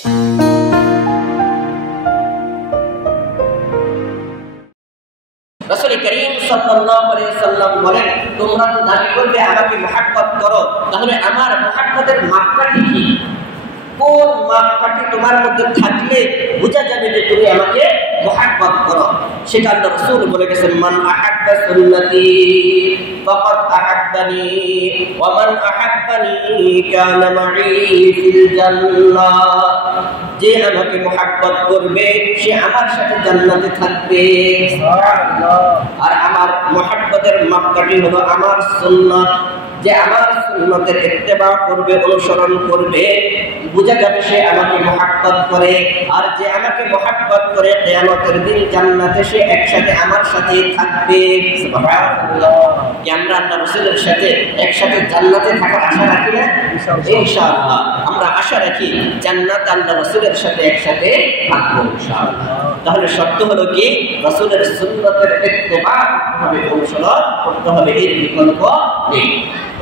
রাসূল করিম সাল্লাল্লাহু আলাইহি ওয়াসাল্লাম বলেন, তোমরা তো দাবি করবে আমাকে মুহাব্বত করো, তাহলে আমার মুহাব্বতের মাপকাঠি কি? কোন মাপকাঠি তোমার মধ্যে থাকলে বোঝা যাবে যে তুমি আমাকে মুহাব্বত করো? সেটা আল্লাহ রাসূল বলে গেছেন, মান আহাব্বা সুন্নতি ফাকাদ আহাব্বানি ওয়া মান আহাব্বানি কানা মাই ফিল জান্নাহ। যে আমাকে মুহাব্বত করবে সে আমার সাথে জান্নাতে থাকবে। সুবহানাল্লাহ। আর আমার মুহাব্বতের মাপকাঠি হলো আমার সুন্নাত। যে আমার সুন্নতের ইত্তেবা করবে, অনুসরণ করবে, বোঝা যাবে সে আমাকে মুহাব্বত করে। আর যে আমাকে মুহাব্বত করে কিয়ামতের দিন জান্নাতে সে একসাথে আমার সাথেই থাকবে। সুবহানাল্লাহ। কি আমরা আল্লাহ রাসূলের সাথে একসাথে জান্নাতে থাকার আশা রাখি না? ইনশাআল্লাহ আমরা আশা রাখি জান্নাত আল্লাহ রাসূলের সাথে একসাথে থাকবো ইনশাআল্লাহ। তাহলে শর্ত হলো কি? রাসূলের সুন্নতের ইত্তেবা করতে হবে, অনুসরণ করতে হবে, এর বিকল্প নেই।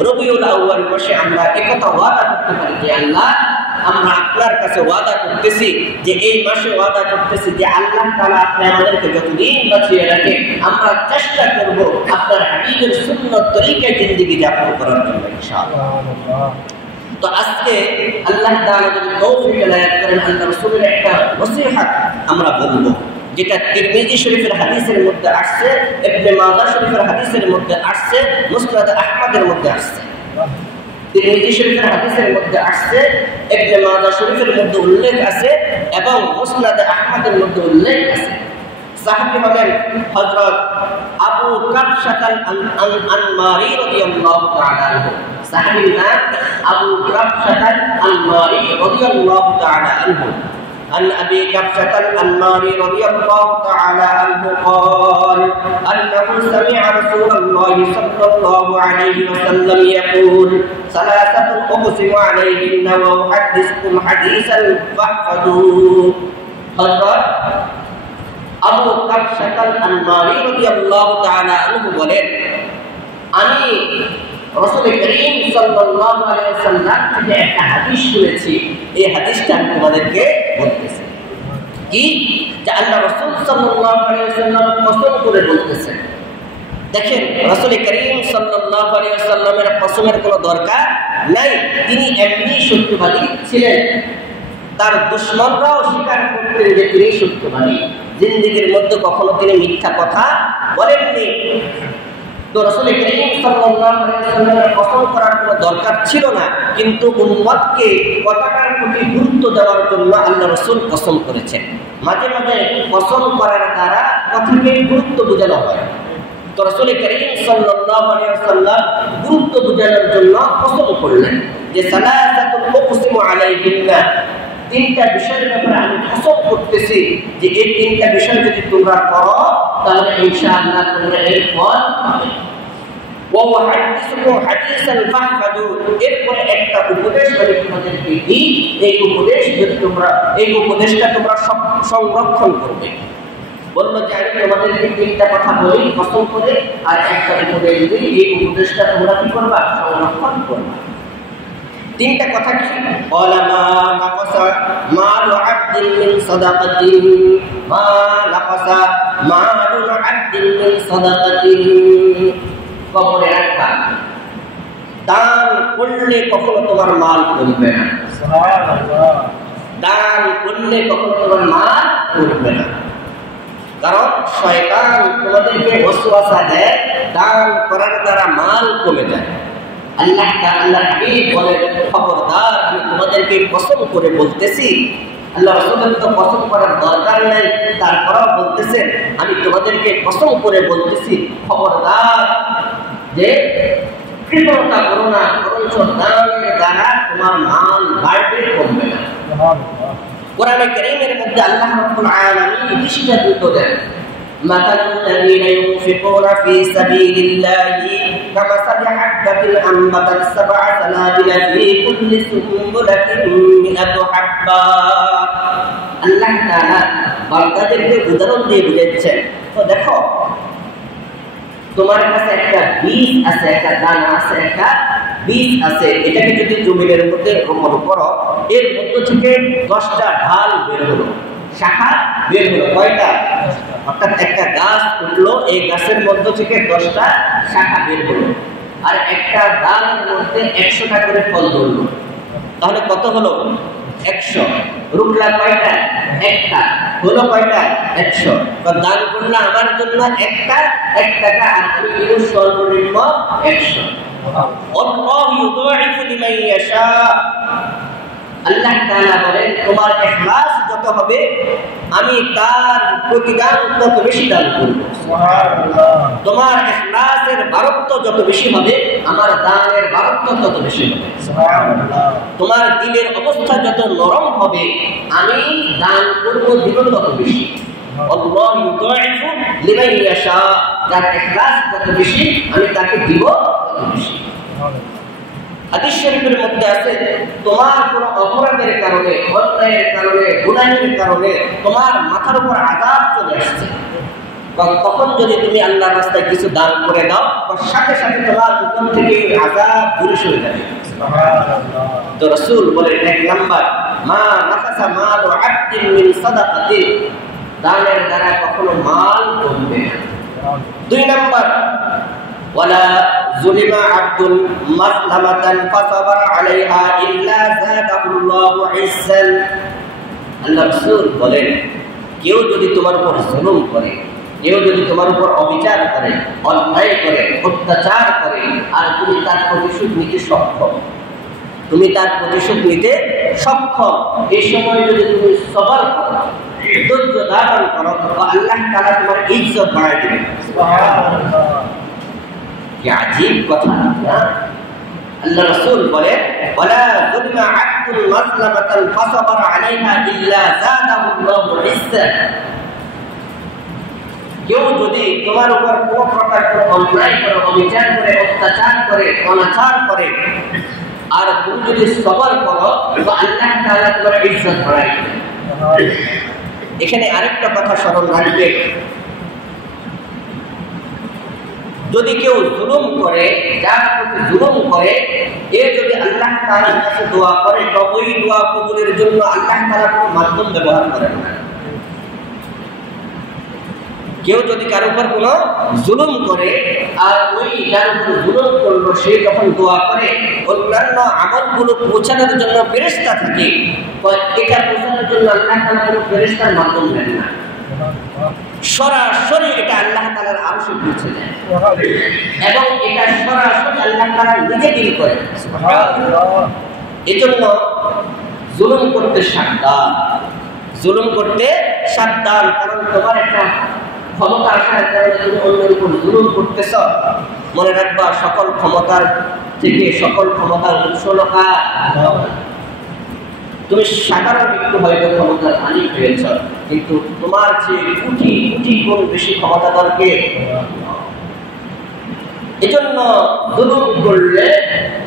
রবিউল আউয়াল মাসে আমরা একথা ওয়াদা করতে পারি যে আল্লাহ, আমরা আপনার কাছে ওয়াদা করতেছি যে এই মাসে ওয়াদা করতেছি যে আল্লাহ তাআলা আপনি আমাদেরকে যতদিন বাঁচিয়ে রাখেন আমরা চেষ্টা করব আপনার হাবিবের সুন্নত তরিকায় জিন্দেগি যাপন করার জন্য ইনশাআল্লাহ। তো আজকে আল্লাহ তাআলা যদি তৌফিক এনায়েত করেন, আল্লাহ রাসূলের একটা নসিহত আমরা বলবো, যেটা তিরমিজি শরীফের হাদিসের মধ্যে আসছে, ইবনে মাজাহ শরীফের হাদিসের মধ্যে আসছে, মুসনাদ আহমদের মধ্যে আসছে। তিরমিজি শরীফের হাদিসের মধ্যে আসছে, ইবনে মাজাহ শরীফের মধ্যে উল্লেখ আছে এবং মুসনাদ আহমদের মধ্যে উল্লেখ আছে। সাহাবী হলেন হযরত আবু কাবশাত আল-আনমারি রাদিয়াল্লাহু তাআলা আনহু। সাহাবীর নাম আবু কাবশাত আল-আনমারি রাদিয়াল্লাহু তাআলা আনহু। عن أبي كبشة الأنماري رضي الله تعالى عنه قال أنه سمع رسول الله صلى الله عليه وسلم يقول ثلاثة أقسم عليهن وأحدثكم حديثا فاحفظوه. حضرت আবু কাবশাত আল-আনমারি রাদিয়াল্লাহু তাআলা আনহু বলেন, আমি রাসূল করিম সাল্লাল্লাহু আলাইহি ওয়াসাল্লাম থেকে একটা হাদিস শুনেছি, এই হাদিসটা আমি তোমাদেরকে বলতেছি। কি? যে আল্লাহ রাসূল সাল্লাল্লাহু আলাইহি ওয়াসাল্লাম কসম করে বলতেছেন। দেখেন, রাসূল করিম সাল্লাল্লাহু আলাইহি ওয়াসাল্লামের কসমের কোনো দরকার নাই, তিনি এমনি সত্যবাদী ছিলেন। তার দুশমনরাও স্বীকার করতেন যে তিনি সত্যবাদী, জিন্দেগির মধ্যে কখনো তিনি মিথ্যা কথা বলেননি। তো রাসূল করিম সাল্লাল্লাহু আলাইহি ওয়াসাল্লামের কসম করার কোনো দরকার ছিল না, কিন্তু উম্মতকে কথাটার প্রতি গুরুত্ব দেওয়ার জন্য আল্লাহ রাসূল কসম করেছেন। মাঝে মাঝে কসম করার দ্বারা কথাকে গুরুত্ব বোঝানো হয়। তো রাসূল করিম সাল্লাল্লাহু আলাইহি ওয়াসাল্লাম গুরুত্ব বোঝানোর জন্য কসম করলেন যে সালাসাতুল উকসিমু আলাইহিন্না, তিনটা বিষয়ের ব্যাপারে আমি কসম করতেছি যে এই তিনটা বিষয় যদি তোমরা করো তাহলে ইনশাআল্লাহ তোমরা এর ফল পাবে। ওয়া উহাদ্দিসুকুম হাদিসান ফাহফাযু, এরপরে একটা উপদেশ আমি তোমাদেরকে দিই, এই উপদেশ যদি তোমরা, এই উপদেশটা তোমরা সংরক্ষণ করবে। বললো যে আমি তোমাদেরকে তিনটা কথা বলি কসম করে, আর একটা উপদেশ দিই, এই উপদেশটা তোমরা কি করবা? সংরক্ষণ করবা। তিনটা কথা কি? ওয়ালামা নাকাসা মালু আবদিন মিন সাদাকাতিন, মা নাকাসা মালু আবদিন মিন সাদাকাতিন। কবরে রাখবা, দান করলে কখনো তোমার মাল কমবে না। সুবহানাল্লাহ। দান করলে কখনো তোমার মাল কমবে না, কারণ শয়তান তোমাদেরকে ওয়াসওয়াসা দেয় দান করার দ্বারা মাল কমে যায়। আল্লাহ তাআলা হাবিব বলেন, খবরদার আমি তোমাদেরকে কসম করে বলতেছি, আল্লাহ রাসূলের তো কসম করার দরকার নাই, তারপরেও বলতেছেন আমি তোমাদেরকে কসম করে বলতেছি, খবরদার যে কৃপণতা করো না, বরঞ্চ দানের দ্বারা তোমার মাল বাড়বে, কমবে না। সুবহানাল্লাহ। কোরআনে কারীমের মধ্যে আল্লাহ রাব্বুল আলামিন দৃষ্টান্ত দেন, মাতালুল লাযীনা ইউনফিকুনা ফী সাবিলিল্লাহি কামাসালি হাব্বাতিন আম্বাতাত সাবআ সানাবিলা ফী কুল্লি সুম্বুলাতিন মিআতু হাব্বা। আল্লাহ তাআলা বান্দাদেরকে উদাহরণ দিয়ে বুঝাচ্ছেন, তো দেখো তোমার কাছে একটা বীজ আছে, একটা দানা আছে, একটা বীজ আছে, এটাকে যদি জমিনের মধ্যে রোপণ করো এর মধ্য থেকে 10টা ঢাল বের হলো, শাখা বের হলো। কয়টা? অর্থাৎ একটা গাছ উঠলো, এই গাছের মধ্য থেকে 10টা শাখা বের হলো, আর একটা ডালের মধ্যে 100টা করে ফল ধরলো। তাহলে কত হলো? 100। রুকলা কয়টা? একটা। হলো কয়টা? 100। দান করলে আমার জন্য একটা 1 টাকা, আর আমি দিব সর্বনিম্ন 100। আল্লাহু ইউদাইফু লিমান ইয়াশা। আল্লাহ তাআলা বলেন তোমার ইখলাস যত হবে আমি তার প্রতিদান তত বেশি দান করব। সুবহানাল্লাহ। তোমার ইখলাসের বারত্ব যত বেশি হবে আমার দানের বারত্ব তত বেশি হবে। সুবহানাল্লাহ। তোমার দিলের অবস্থা যত নরম হবে আমি দান করব দিব তত বেশি। আল্লাহু ইউদাইফু লিমান ইয়াশা। যার ইখলাস যত বেশি আমি তাকে দিব তত বেশি। হাদিস শরীফের মধ্যে আছে তোমার কোন অপরাধের কারণে, অন্যায়ের কারণে, গুনাহের কারণে তোমার মাথার উপর আযাব চলে আসছে, তখন যদি তুমি আল্লাহর রাস্তায় কিছু দান করে দাও সাথে সাথে তোমার উপর থেকে আযাব দূরে সরে যাবে। সুবহানাল্লাহ। তো রাসূল বলেন 1 নাম্বার মা নাকাসা মালু আবদিন মিন সাদাকাতিন, দানের দ্বারা কখনো মাল কমবে না। 2 নাম্বার ওয়ালা যুলিমা আব্দুল মাসলামাতান ফাসাবারা আলাইহা ইল্লা যাদাহুল্লাহু ইজ্জান। আল্লাহ রাসূল বলেন কেউ যদি তোমার উপর জুলুম করে, কেউ যদি তোমার উপর অবিচার করে, অন্যায় করে, অত্যাচার করে, আর তুমি তার প্রতিশোধ নিতে সক্ষম, তুমি তার প্রতিশোধ নিতে সক্ষম, এই সময় যদি তুমি সবর করো, ধৈর্য ধারণ করো, আল্লাহ তাআলা তোমার ইজ্জত বাড়ায় দিবেন। সুবহানাল্লাহ। কি আজীব কথা না? আল্লাহ রাসূল বলেন ওয়ালা যুলিমা আব্দুল মাসলামাতান ফাসাবারা আলাইহা ইল্লা যাদাহুল্লাহু ইজ্জান। কেউ যদি তোমার উপর কোনো প্রকার অন্যায় করে, অবিচার করে, অত্যাচার করে, অনাচার করে, আর তুমি যদি সবর করো তো আল্লাহ তাআলা তোমার ইজ্জত বাড়ায় দিবেন। এখানে আরেকটা কথা স্মরণ রাখবে, যদি কেউ জুলুম করে, যার প্রতি জুলুম করে, এ যদি আল্লাহ তাআলার কাছে দোয়া করে তো ওই দোয়া কবুলের জন্য আল্লাহ তাআলা কোনো মাধ্যম ব্যবহার করেন না। কেউ যদি কারো উপর কোনো জুলুম করে আর ওই যার উপর জুলুম করলো সে যখন দোয়া করে অন্যান্য আমলগুলো পৌঁছানোর জন্য ফেরেশতা থাকে, এটা পৌঁছানোর জন্য আল্লাহ তাআলা কোনো ফেরেশতার মাধ্যম দেন না, সরাসরি এটা আল্লাহ তাআলার আরশে পৌঁছে যায় এবং এটা সরাসরি আল্লাহ তাআলা নিজে ডিল করে। সুবহানাল্লাহ। এজন্য জুলুম করতে সাবধান, জুলুম করতে সাবধান, কারণ তোমার একটা ক্ষমতা আসার কারণে তুমি অন্যের উপর জুলুম করতেছ। মনে রাখবা সকল ক্ষমতার থেকে সকল ক্ষমতার উৎস কার? তুমি সাধারণ একটু হয়তো ক্ষমতার মালিক হয়েছ, কিন্তু তোমার যে কোটি কোটি গুণ বেশি ক্ষমতাধর কে? এজন্য জুলুম করলে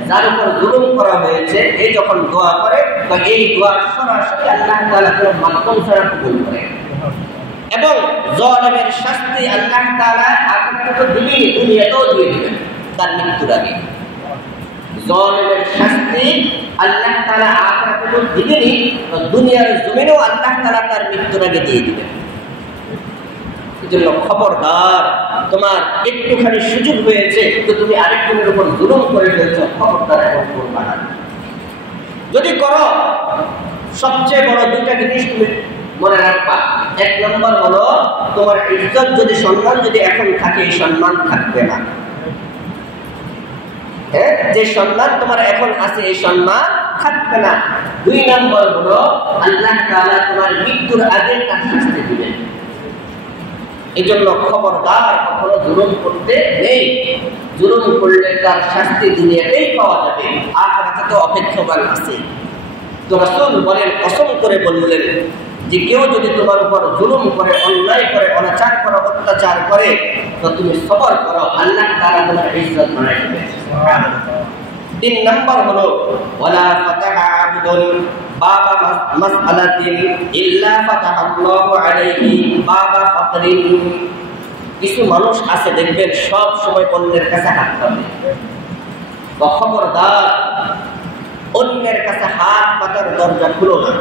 যার উপর জুলুম করা হয়েছে এই যখন দোয়া করে তো এই দোয়া সরাসরি আল্লাহ তাআলা কোনো মাধ্যম ছাড়া কবুল করে এবং জালেমের শাস্তি আল্লাহ তাআলা আখিরাতে তো দিবেন, দুনিয়াতেও দিয়ে দিবেন তার মৃত্যুর আগে। জালেমের শাস্তি আল্লাহ তাআলা আখিরাতে তো দিবেনই, দুনিয়ার জমিনেও আল্লাহ তাআলা তার মৃত্যুর আগে দিয়ে দিবেন। এজন্য খবরদার, তোমার একটুখানি সুযোগ হয়েছে তো তুমি আরেকজনের উপর জুলুম করে ফেলছো, খবরদার এমন করবা না। যদি করো সবচেয়ে বড় 2টা জিনিস তুমি মনে রাখবা। 1 নম্বর হলো তোমার ইজ্জত যদি, সম্মান যদি এখন থাকে এই সম্মান থাকবে না। যে সম্মান তোমার এখন আছে এই সম্মান থাকবে না। 2 নম্বর হলো আল্লাহ তাআলা তোমার মৃত্যুর আগে তার শাস্তি দিবেন। এজন্য খবরদার কখনো জুলুম করতে নেই। জুলুম করলে তার শাস্তি দুনিয়াতেই পাওয়া যাবে, আখিরাতে তো অপেক্ষমান আছে। তো রাসূল বলেন, কসম করে বললেন যে কেউ যদি তোমার উপর জুলুম করে, অন্যায় করে, অনাচার করে, অত্যাচার করে তো তুমি সবর করো, আল্লাহ তাআলা তোমার ইজ্জত বাড়ায় দিবেন। সুবহানাল্লাহ। 3 নম্বর হলো ওয়ালা ফাতাহা আবদুল বাবা মাসআলাতিন ইল্লা ফাতাহাল্লাহু আলাইহি বাবা ফাকরিন। কিছু মানুষ আছে দেখবেন সব সময় অন্যের কাছে হাত পাবে। খবরদার, অন্যের কাছে হাত পাতার দরজা খুলো না,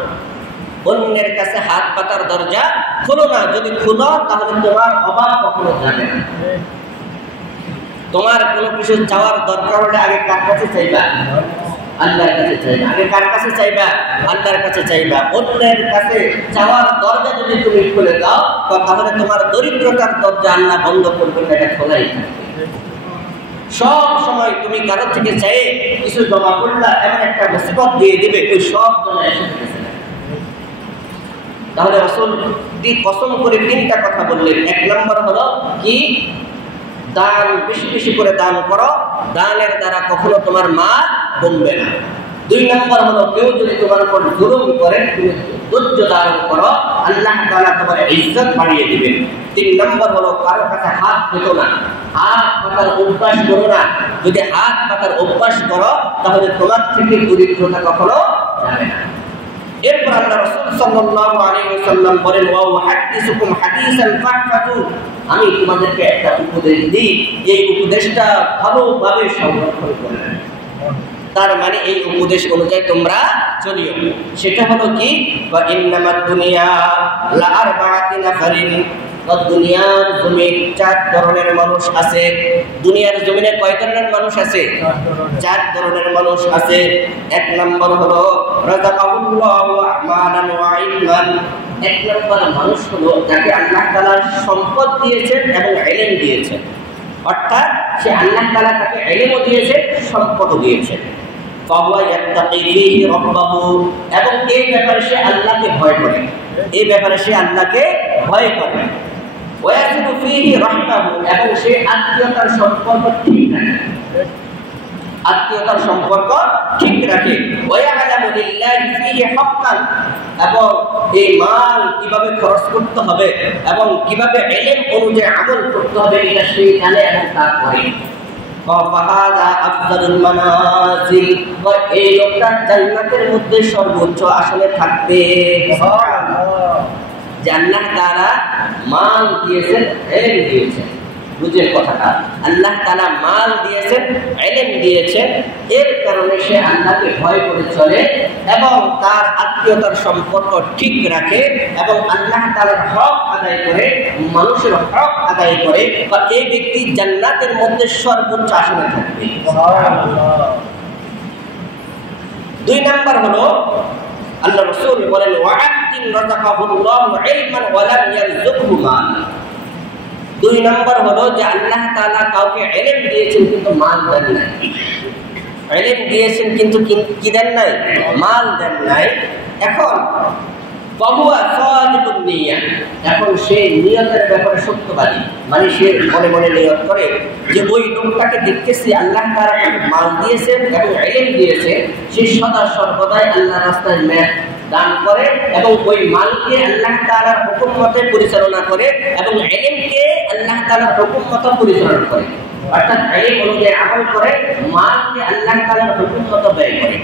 অন্যের কাছে হাত পাতার দরজা খুলো না। যদি খুলো তাহলে তোমার অভাব কখনো যাবে না। তোমার কোনো কিছু চাওয়ার দরকার হলে আগে কার কাছে চাইবা? আল্লাহর কাছে চাইবা। আগে কার কাছে চাইবা? আল্লাহর কাছে চাইবা। অন্যের কাছে চাওয়ার দরজা যদি তুমি খুলে দাও তাহলে তোমার দরিদ্রতার দরজা আল্লাহ বন্ধ করবে না, এটা খোলাই থাকবে। সব সময় তুমি কারো থেকে চাই কিছু জমা করলা, এমন একটা মুসিবত দিয়ে দিবে ওই সব জমা এসে গেছে। তাহলে রাসূল কসম করে তিনটা কথা বললেন। এক নম্বর হলো কি? দান বেশি বেশি করে দান করো, দানের দ্বারা কখনো তোমার মাল কমবে না। দুই নম্বর হলো কেউ যদি তোমার উপর জুলুম করে তুমি ধৈর্য ধারণ করো, আল্লাহ তাআলা তোমার ইজ্জত বাড়িয়ে দিবেন। তিন নম্বর হলো কারো কাছে হাত পেতো না, হাত পাতার অভ্যাস করো না। যদি হাত পাতার অভ্যাস করো তাহলে তোমার থেকে দরিদ্রতা কখনো যাবে না। এরপর আল্লাহ রাসূল সাল্লাল্লাহু আলাইহি ওয়াসাল্লাম বলেন, ওয়া উহাদ্দিসুকুম হাদিসান ফাহফাযু, আমি তোমাদেরকে একটা উপদেশ দিই, এই উপদেশটা ভালোভাবে সংরক্ষণ করবে। তার মানে এই উপদেশ অনুযায়ী তোমরা চলিও। সেটা হলো কি? ওয়া ইন্নামাদ দুনিয়া লা আরবাআতি নাফারিন, দুনিয়ার জমিন চার ধরনের মানুষ আছে। দুনিয়ার জমিনে কয় ধরনের মানুষ আছে? চার ধরনের মানুষ আছে। এক নম্বর হলো রাযাকাহুল্লাহু আমালান ওয়া ইলমান, এক নম্বর মানুষ হলো যাকে আল্লাহ তাআলা সম্পদ দিয়েছেন এবং ইলম দিয়েছেন, অর্থাৎ সে আল্লাহ তাআলা তাকে ইলমও দিয়েছেন, সম্পদও দিয়েছেন। ফাহুয়া ইয়াত্তাকি ফীহি রাব্বাহু, এবং এই ব্যাপারে সে আল্লাহকে ভয় করে, এই ব্যাপারে সে আল্লাহকে ভয় করে। ওয়ায়াসিলু ফীহি রাহমাহু, এবং সে আত্মীয়তার সম্পর্ক ঠিক রাখে, আত্মীয়তার সম্পর্ক ঠিক রাখে। ওয়ায়ালামু লিল্লাহি ফীহি হাক্কান, এবং এই মাল কিভাবে খরচ করতে হবে এবং কিভাবে ইলম অনুযায়ী আমল করতে হবে এটা সে জানে এবং তা করে। ফাহাদা আফদালুল মানাজিল, এই লোকটা জান্নাতের মধ্যে সর্বোচ্চ আসনে থাকবে। যে আল্লাহ তাআলা মাল দিয়েছেন, ইলম দিয়েছেন, বুঝেন কথাটা, আল্লাহ তাআলা মাল দিয়েছেন, ইলম দিয়েছেন, এর কারণে সে আল্লাহকে ভয় করে চলে এবং তার আত্মীয়তার সম্পর্ক ঠিক রাখে এবং আল্লাহ তাআলার হক আদায় করে, মানুষের হক আদায় করে, বা এই ব্যক্তি জান্নাতের মধ্যে সর্বোচ্চ আসনে থাকবে। দুই নাম্বার হলো আল্লাহ রাসূল বলেন, ওয়াআতিন রাযাকাহুল্লাহু ইলমান ওয়া লাম ইয়ারযুকহু মাল। দুই নম্বর হলো যে আল্লাহ তাআলা কাউকে ইলম দিয়েছেন কিন্তু মাল দেন নাই, ইলম দিয়েছেন কিন্তু কি দেন নাই? মাল দেন নাই। এখন ফাহুয়া সাদিকুন নিয়্যা, এখন সে নিয়তের ব্যাপারে সত্যবাদী, মানে সে মনে মনে নিয়ত করে যে ওই লোকটাকে দেখতেছি আল্লাহ তাআলা তাকে মাল দিয়েছেন এবং ইলম দিয়েছে, সে সদা সর্বদাই আল্লাহর রাস্তায় দান করে এবং ওই মালকে আল্লাহ তাআলার হুকুম মতে পরিচালনা করে এবং ইলমকে আল্লাহ তাআলার হুকুম মতে পরিচালনা করে, অর্থাৎ ইলম অনুযায়ী আমল করে, মালকে আল্লাহ তাআলার হুকুম মতে ব্যয় করে।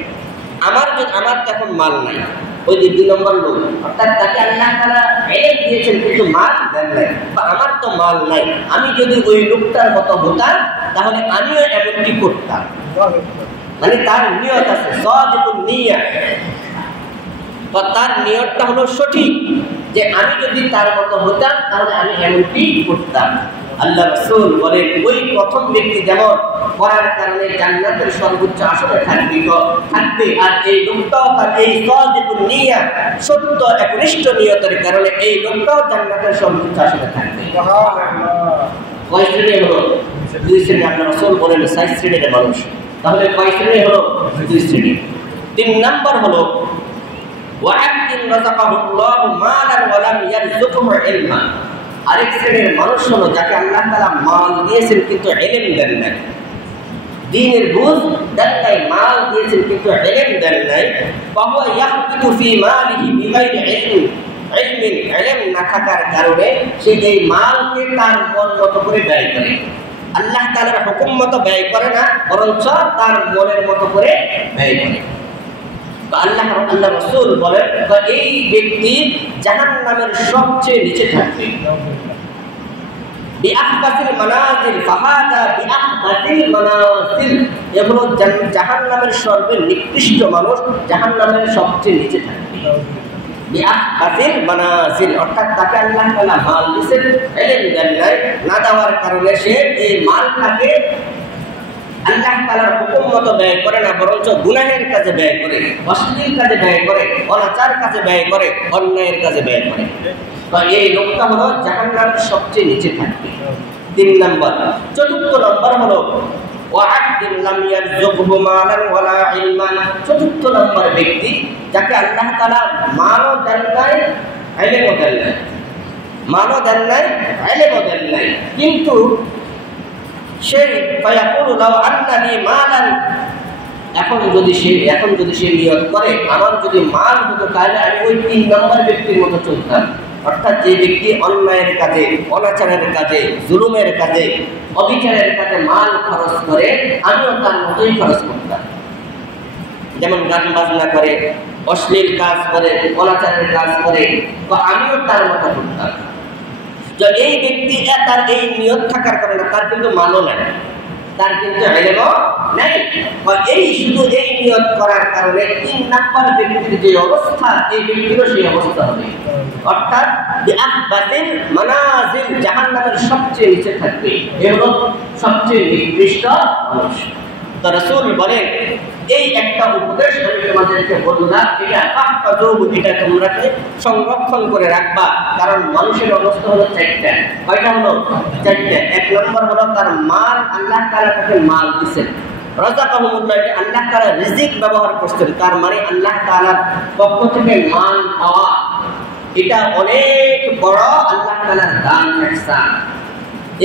আমার এখন মাল নাই, ওই যে 2 নম্বর লোক, অর্থাৎ তাকে আল্লাহ তাআলা ইলম দিয়েছেন কিন্তু মাল দেন নাই, বা আমার তো মাল নাই, আমি যদি ওই লোকটার মতো হতাম তাহলে আমিও এমনটি করতাম। মানে তার নিয়ত আছে, সাদিকুন নিয়্যা, তার নিয়তটা হলো সঠিক যে আমি যদি তার মতো হতাম তাহলে আমি এমনটি করতাম। আল্লাহ রাসূল বলেন, ওই প্রথম ব্যক্তি যেমন করার কারণে জান্নাতের সর্বোচ্চ আসনে থাকবে, আর এই লোকটাও তার এই সাদিকুন নিয়্যা, সত্য একনিষ্ঠ নিয়তের কারণে এই লোকটাও জান্নাতের সর্বোচ্চ আসনে থাকবে। কয় শ্রেণী হলো? 2 শ্রেণী। আল্লাহ রাসূল বলেন 6 শ্রেণীর মানুষ। তাহলে কয় শ্রেণী হলো? 2 শ্রেণী। 3 নাম্বার হলো ওয়াআতিন রাযাকাহুল্লাহু মালান ওয়া লাম ইয়ারযুকহু ইলমান, আরেক শ্রেণীর মানুষ হলো যাকে আল্লাহ তাআলা মাল দিয়েছেন কিন্তু ইলম দেন নাই, দ্বীনের বুঝ দেন নাই, মাল দিয়েছেন কিন্তু ইলম দেন নাই। ফাহুয়া ইয়াহকিতু ফি মালিহি বিগাইরি ইলম না থাকার কারণে সে এই মালকে তার মন মতো করে ব্যয় করে, আল্লাহ তাআলার হুকুম মতো ব্যয় করে না, বরঞ্চ তার মনের মতো করে ব্যয় করে। আল্লাহ রাসূল বলেন, এই ব্যক্তি জাহান্নামের সবচেয়ে নিচে থাকবে। বিআহবাসিল মানাজিল ফাহাদা বিআহবাসিল মানাজিল, এগুলো জাহান্নামের সর্বনিকৃষ্ট মানুষ, জাহান্নামের সবচেয়ে নিচে থাকবে। বিআহবাসিল মানাজিল অর্থাৎ তাকে আল্লাহ তাআলা মাল দিয়েছেন, ইলম দেন নাই, না দেওয়ার কারণে সে এই মালটাকে আল্লাহ তাআলার হুকুম মতো ব্যয় করে না, বরঞ্চ গুনাহের কাজে ব্যয় করে, অশ্লীল কাজে ব্যয় করে, অনাচার কাজে ব্যয় করে, অন্যায়ের কাজে ব্যয় করে। তো এই লোকটা হলো জাহান্নামের সবচেয়ে নিচে থাকবে। 3 নম্বর। 4th নম্বর হলো ওয়া'আদিন লাম ইয়ারযুকহু মালান ওয়ালা ইলমান। 4th নম্বর ব্যক্তি যাকে আল্লাহ তাআলা মালও দেন নাই, ইলমও দেন নাই, মালও দেন নাই, ইলমও দেন নাই, কিন্তু সেই ফায়াকুলু লাউ আন্নানি মালান, এখন যদি সে নিয়ত করে আমার যদি মাল হতো তাহলে আমি ওই 3 নম্বর ব্যক্তির মতো চলতাম। অর্থাৎ যে ব্যক্তি অন্যায়ের কাজে, অনাচারের কাজে, জুলুমের কাজে, অবিচারের কাজে মাল খরচ করে, আমিও তার মতোই খরচ করতাম। যেমন গান বাজনা করে, অশ্লীল কাজ করে, অনাচারের কাজ করে, তো আমিও তার মতো করতাম। যে এই ব্যক্তি তার এই নিয়ত থাকার কারণে তার কিন্তু মালও নাই, তার কিন্তু ইলমও নাই, এই শুধু এই নিয়ত করার কারণে 3 নম্বর ব্যক্তির যে অবস্থা, এই ব্যক্তিরও সেই অবস্থা হবে। অর্থাৎ বিআহবাসিল মানাজিল, জাহান্নামের সবচেয়ে নিচে থাকবে, এগুলো সবচেয়ে নিকৃষ্ট মানুষ। তো রাসূল বলেন এই একটা উপদেশ আমি তোমাদেরকে বললাম, এটা তোমরা সংরক্ষণ করে রাখবা, কারণ মানুষের অবস্থা হলো 4টা। কয়টা হলো? 4টা। 1 নম্বর হলো তার মাল, আল্লাহ তাআলা তাকে মাল দিয়েছেন, রাযাকাহুমুল্লাহ, আল্লাহ তাআলা রিজিক ব্যবহার করছেন, তার মানে আল্লাহ তাআলার পক্ষ থেকে মাল পাওয়া এটা অনেক বড় আল্লাহ তাআলার দান, ইহসান।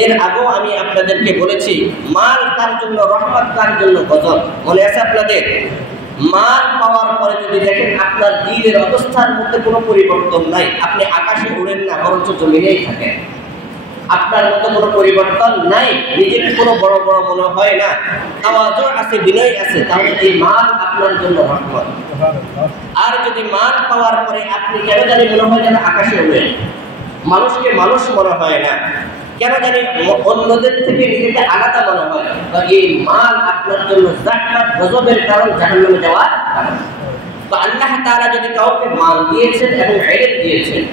এর আগেও আমি আপনাদেরকে বলেছি মাল কার জন্য রহমত, কার জন্য গজব, মনে আছে আপনাদের? মাল পাওয়ার পরে যদি দেখেন আপনার দিলের অবস্থার মধ্যে কোনো পরিবর্তন নাই, আপনি আকাশে উড়েন না, বরঞ্চ জমিনেই থাকেন, আপনার মধ্যে কোনো পরিবর্তন নাই, নিজেকে কোনো বড় বড় মনে হয় না, তাওয়াজু আছে, বিনয় আছে, তাহলে এই মাল আপনার জন্য রহমত। আর যদি মাল পাওয়ার পরে আপনি কেন জানি মনে হয় যেন আকাশে উড়েন, মানুষকে মানুষ মনে হয় না, কেন জানি অন্যদের থেকে নিজেকে আলাদা মনে হয়, এই মাল আপনার জন্য জান্নাত গজবের কারণ, জাহান্নামে যাওয়ার কারণ। তো আল্লাহ তাআলা যদি কাউকে মাল দিয়েছেন এবং ইলম দিয়েছেন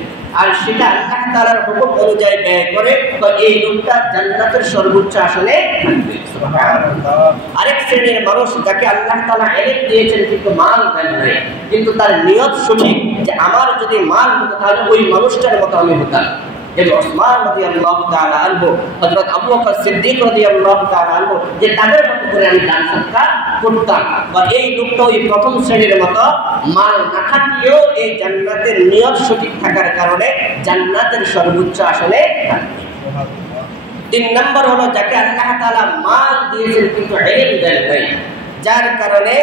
আর সেটা আল্লাহ তাআলার হুকুম অনুযায়ী ব্যয় করে, তো এই লোকটা জান্নাতের সর্বোচ্চ আসনে থাকবে। সুবহানাল্লাহ। আরেক শ্রেণীর মানুষ যাকে আল্লাহ তাআলা ইলম দিয়েছেন কিন্তু মাল দেন নাই, কিন্তু তার নিয়ত সঠিক যে আমার যদি মাল হতো তাহলে ওই মানুষটার মতো আমি হতাম। ওসমান রাদিয়াল্লাহু তাআলা আনহু, হযরত আবু বকর সিদ্দিক রাদিয়াল্লাহু তাআলা আনহু, যে তাদের মতো করে আমি দান সদকা করতাম। বা এই লোকটা ওই প্রথম শ্রেণীর মতো মাল না থাকলেও এই জান্নাতের নিয়ত সঠিক থাকার কারণে জান্নাতের সর্বোচ্চ আসনে থাকবে। 3 নম্বর হলো যাকে আল্লাহ তাআলা মাল দিয়েছেন কিন্তু ইলম দেন নাই, যার কারণে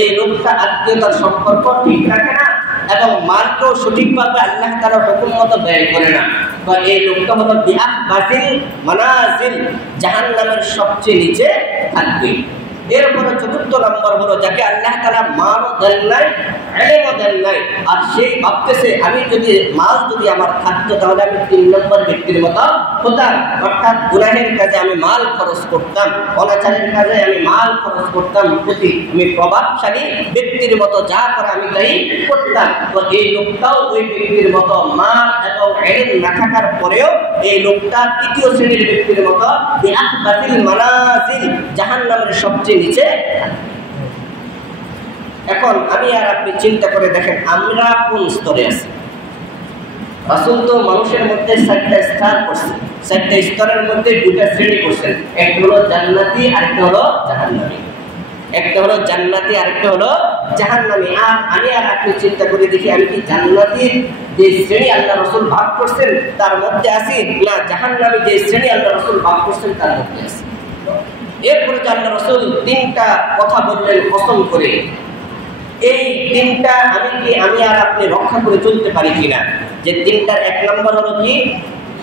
এই লোকটা আত্মীয়তার সম্পর্ক ঠিক রাখে না এবং মালকেও সঠিকভাবে আল্লাহ তাআলার হুকুম মতো ব্যয় করে না, বা এই লোকটা হলো বিআহবাসিল মানাজিল, জাহান্নামের সবচেয়ে নিচে থাকবে। এরপরে 4th নম্বর হলো যাকে আল্লাহ তাআলা মালও দেন নাই, ইলমও দেন নাই, আর সেই ভাবতেছে আমি যদি মাল যদি আমার থাকতো তাহলে আমি 3 নম্বর ব্যক্তির মতো হতাম। অর্থাৎ গুনাহের কাজে আমি মাল খরচ করতাম, অনাচারের কাজে আমি মাল খরচ করতাম, আমি প্রভাবশালী ব্যক্তির মতো যা করে আমি তাই করতাম। তো এই লোকটাও ওই ব্যক্তির মতো মাল এবং ইলম না থাকার পরেও এই লোকটা 3য় শ্রেণীর ব্যক্তির মতো বিআহবাসিল মানাজিল, জাহান্নামের সবচেয়ে নিচে। এখন আমি আর আপনি চিন্তা করে দেখেন আমরা কোন স্তরে আছি। রাসূল তো মানুষের মধ্যে 4টা স্তর করছেন, 4টা স্তরের মধ্যে 2টা শ্রেণী করছেন, একটা হলো জান্নাতি আর একটা হলো জাহান্নামী। একটা হলো জান্নাতি আর একটা হলো জাহান্নামী। আর আমি আর আপনি চিন্তা করে দেখি আমি কি জান্নাতির যে শ্রেণী আল্লাহ রাসূল ভাগ করছেন তার মধ্যে আছি, না জাহান্নামী যে শ্রেণী আল্লাহ রাসূল ভাগ করছেন তার মধ্যে আছি। এরপরে আল্লাহ রাসূল 3টা কথা বললেন কসম করে, এই 3টা আমি আর আপনি রক্ষা করে চলতে পারি কিনা। যে 3টার 1 নম্বর হলো কি,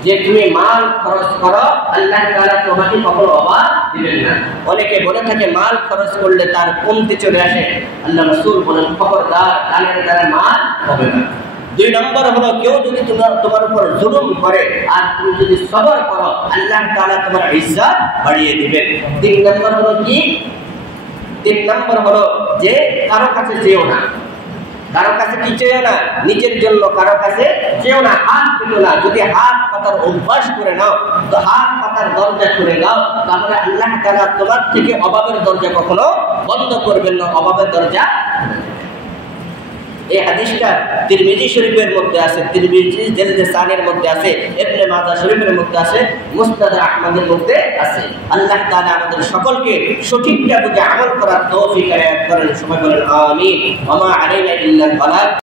যে তুমি মাল খরচ করো, আল্লাহ তাআলা তোমাকে কখনো অভাব দিবেন না। অনেকে বলে থাকে মাল খরচ করলে তার কমতি চলে আসে, আল্লাহ রাসূল বলেন খবরদার, দানের দ্বারা মাল হবে না। দুই নম্বর হলো কেউ যদি তোমার উপর জুলুম করে আর তুমি যদি সবর করো, আল্লাহ তাআলা তোমার ইজ্জত বাড়িয়ে দিবেন। তিন নম্বর হলো কি? তিন নম্বর হলো যে কারো কাছে যেও না, কারো কাছে কি চেয়েও না, নিজের জন্য কারো কাছে চেয়েও না, হাত পেতো না। যদি হাত পাতার অভ্যাস করে নাও, তো হাত পাতার দরজা করে নাও, তাহলে আল্লাহ তাআলা তোমার থেকে অভাবের দরজা কখনো বন্ধ করবেন না, অভাবের দরজা। এই হাদিসটা তিরমিজি শরীফের মধ্যে আছে, তিরমিজি জেলদে সানের মধ্যে আছে, ইবনে মাজাহ শরীফের মধ্যে আছে, মুসনাদ আহমদের মধ্যে আছে। আল্লাহ তাআলা আমাদের সকলকে সঠিকটা বুঝে আমল করার তৌফিক এনায়েত করেন। সবাই বলেন আমিন। ওয়া মা আলাইনা ইল্লাল বালাগ।